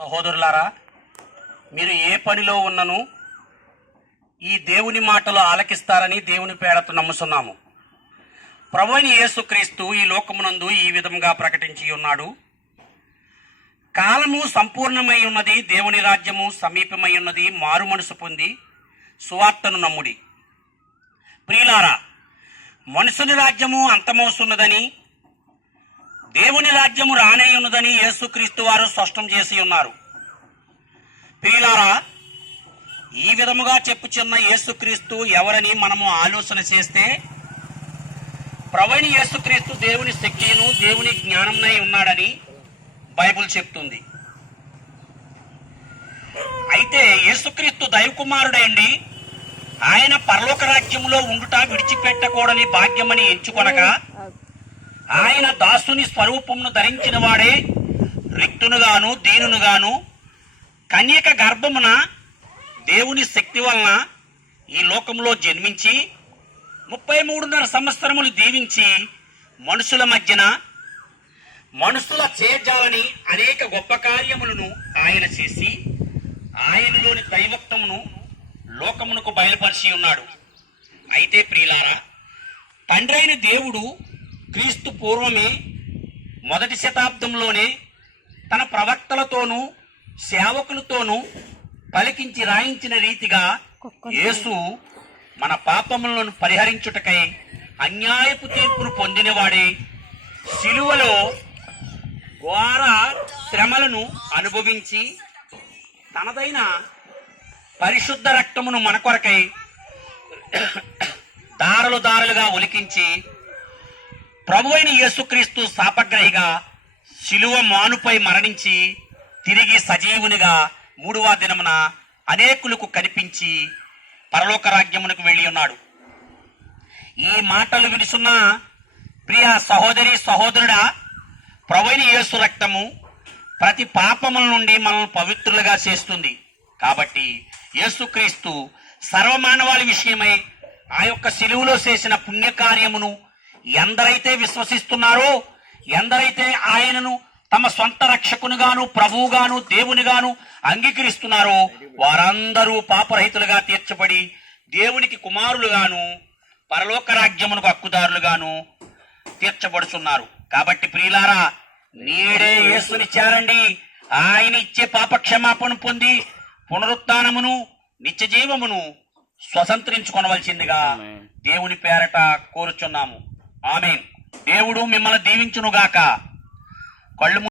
సహోదరులారా, మీరు ఏ పనిలో ఉన్నను ఈ దేవుని మాటలు ఆలకిస్తారని దేవుని పేరతో నమ్ముతున్నాము. ప్రభువైన యేసుక్రీస్తు ఈ లోకమునందు ఈ విధంగా ప్రకటించి ఉన్నాడు. కాలము సంపూర్ణమై ఉన్నది, దేవుని రాజ్యము సమీపమై ఉన్నది, మారు మనసు పొంది సువార్తను నమ్ముడి. ప్రియులారా, మనుషుని రాజ్యము అంతమవుతున్నదని, దేవుని రాజ్యము రానే ఉన్నదని యేసుక్రీస్తు వారు స్పష్టం చేసి ఉన్నారు. ప్రియులారా, ఈ విధముగా చెప్పుచున్న యేసుక్రీస్తు ఎవరని మనము ఆలోచన చేస్తే, ప్రభువైన యేసుక్రీస్తు దేవుని శక్తిను దేవుని జ్ఞానంనై ఉన్నాడని బైబిల్ చెప్తుంది. అయితే యేసుక్రీస్తు దైవకుమారుడండి, ఆయన పరలోక రాజ్యములో ఉండుట విడిచిపెట్టకూడని భాగ్యమని ఎంచుకొనగా, ఆయన దాసుని స్వరూపమును ధరించిన వాడే రిక్తునుగాను దీనునుగాను కన్యక గర్భమున దేవుని శక్తి వలన ఈ లోకంలో జన్మించి 33.5 సంవత్సరములు దీవించి మనుషుల మధ్యన మనుషుల చేజాలని అనేక గొప్ప కార్యములను ఆయన చేసి ఆయనలోని దైవత్వమును లోకమునకు బయలుపరిచి ఉన్నాడు. అయితే ప్రియులారా, తండ్రి అయిన దేవుడు క్రీస్తు పూర్వమే 1వ శతాబ్దంలోనే తన ప్రవక్తలతోనూ సేవకులతోనూ పలికించి రాయించిన రీతిగా యేసు మన పాపములను పరిహరించుటకై అన్యాయపు తీర్పును పొందినవాడే శిలువలో ఘోర శ్రమలను అనుభవించి తనదైన పరిశుద్ధ రక్తమును మన కొరకై దారలు దారలుగా ఒలికించి ప్రభువైన యేసుక్రీస్తు శాపగ్రహిగా శిలువ మానుపై మరణించి తిరిగి సజీవునిగా 3వ దినమున అనేకులకు కనిపించి పరలోక రాజ్యమునకు వెళ్ళి ఉన్నాడు. ఈ మాటలు వినుసున్న ప్రియ సహోదరి సహోదరుడా, ప్రభువైన యేసు రక్తము ప్రతి పాపముల నుండి మనల్ని పవిత్రులుగా చేస్తుంది. కాబట్టి యేసుక్రీస్తు సర్వమానవాళి విషయమై ఆ యొక్క శిలువలో చేసిన పుణ్యకార్యమును ఎందరైతే విశ్వసిస్తున్నారో, ఎందరైతే ఆయనను తమ సొంత రక్షకునిగాను ప్రభువుగాను దేవునిగాను అంగీకరిస్తున్నారో, వారందరూ పాపరహితులుగా తీర్చబడి దేవునికి కుమారులుగాను పరలోక రాజ్యమునకు హక్కుదారులుగాను తీర్చబడుతున్నారు. కాబట్టి ప్రియులారా, నేడే యేసుని చేరండి. ఆయన ఇచ్చే పాపక్షమాపణ పొంది పునరుత్థానమును నిత్య జీవమును స్వతంత్రించుకొనవలసిందిగా దేవుని పేరట కోరుచున్నాము. ఆమేన్. దేవుడు మిమ్మల్ని దీవించునుగాక. కళ్ళు